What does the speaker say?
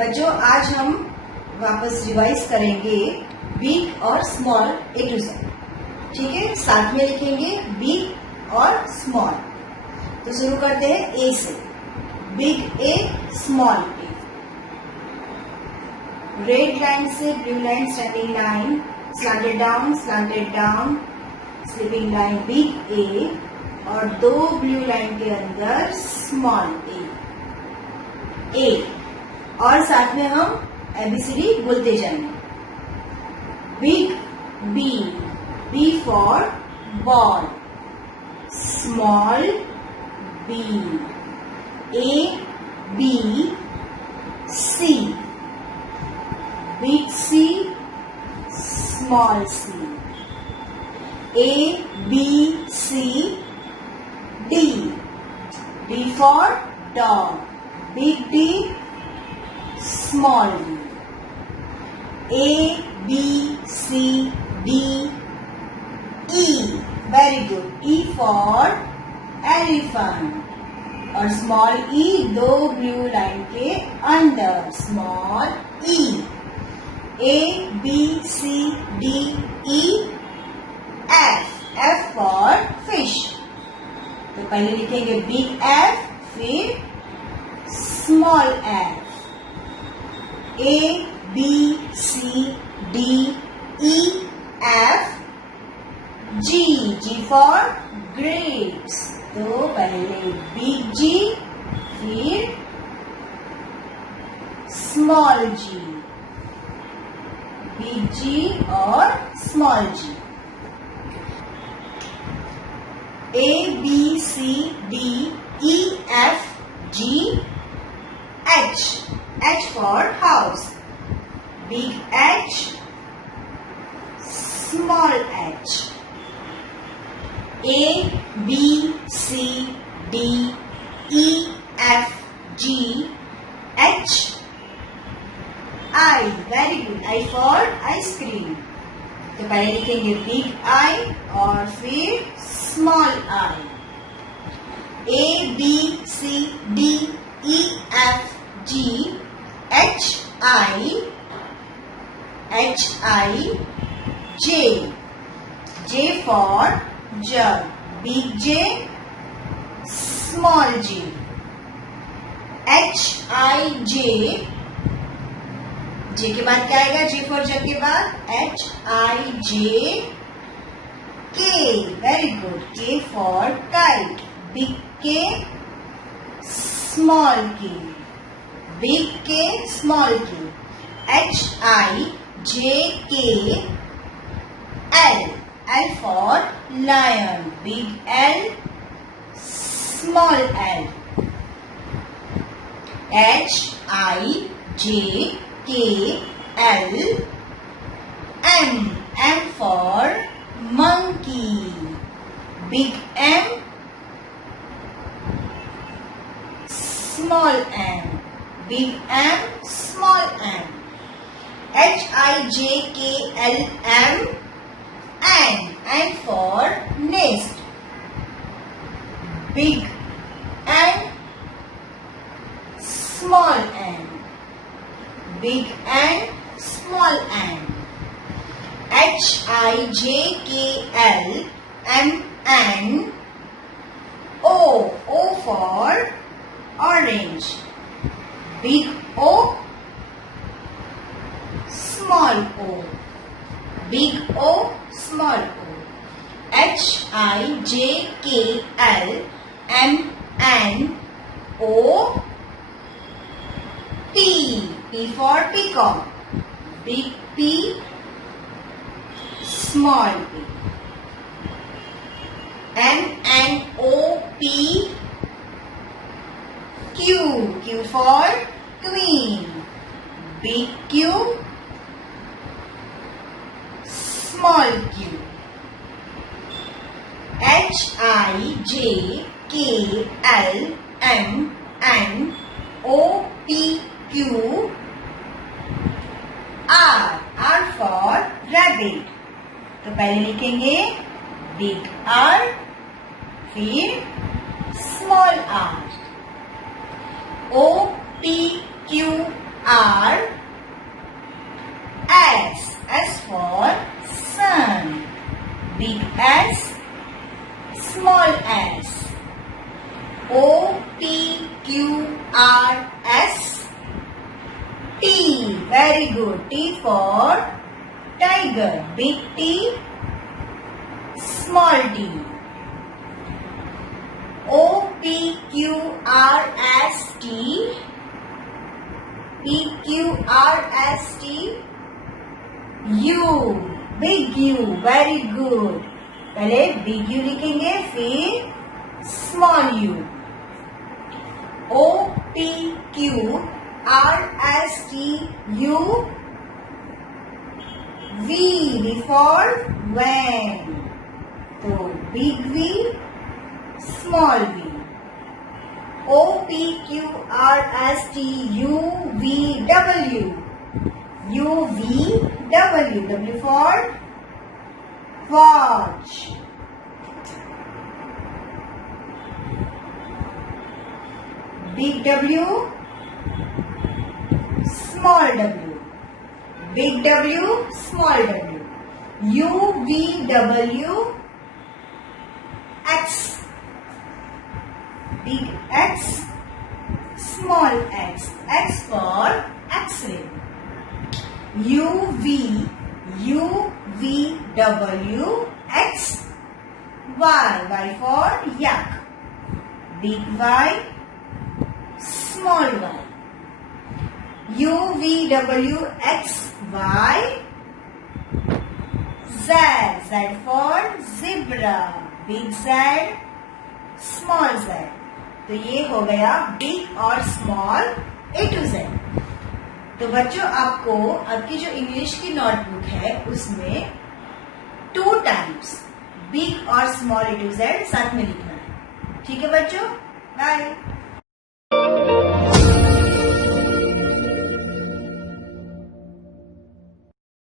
बच्चों आज हम वापस रिवाइज करेंगे बिग और स्मॉल ए टू जेड। ठीक है, साथ में लिखेंगे बिग और स्मॉल। तो शुरू करते हैं ए से। Big A, small A. Red line से blue line, standing line, slanted down, sleeping line big A और दो ब्लू लाइन के अंदर स्मॉल ए। और साथ में हम एबीसीडी बोलते जाएंगे। Big B, B for ball, small B, A B C, big C, small C, A B C D, D for dog, big D, small d, A B C D E, very good, E for elephant और small e दो blue line के अंदर small e, A B C D E F, F for fish। तो पहले लिखेंगे big F, फिर small f, A B C D E F G, G for grapes। तो पहले बिग G फिर स्मॉल G, बिग G और small G। A B C D E F G H, H for house, big H, small h, A B C D E F G H I, very good, I for ice cream। तो पहले लिखेंगे big I और फिर small I, A B C D E F G H I J, J for jug, big J, small J, H I J, J के बाद क्या आएगा? J for jug के बाद H I J K, very good, K for kite, big K, small K, big K, small k, H I J K L, L for lion, big L, small l, H I J K L M, M for monkey, big M, small m, big M, small m, H I J K L M N for nest, big N, small n, big N, small n, H I J K L M N O, O for orange, big O, small o, big O, small o, H I J K L M N O P, P for peacock, big P, small p, N O P Q, Q for queen, big Q, small q, H I J K L M N O P Q R, R for rabbit। तो पहले लिखेंगे big R, फिर small r, O P Q R, S. S for sun. Big S, small s. O, P, Q, R, S, T. Very good. T for tiger. Big T, small t. O, P, Q, R, S, T. P, Q, R, S, T. U. Big U. Very good. पहले big U लिखेंगे, फिर small u. O, P, Q, R, S, T, U. V. V for van. तो big V, small v. O, P, Q, R, S, T, U, V, W. U, V, W. W for watch. Big W, small w. Big W, small w. U, V, W, X. Big X, small x. X for X-ray. U, V, W, X, Y. Y for yak. Big Y, small y. U, V, W, X, Y, Z. Z for zebra. Big Z, small z. तो ये हो गया big और small A to Z. तो बच्चों, आपको आपकी जो इंग्लिश की नोटबुक है उसमें 2 टाइम्स बिग और स्मॉल A to Z साथ में लिखना है. ठीक है बच्चों, बाय.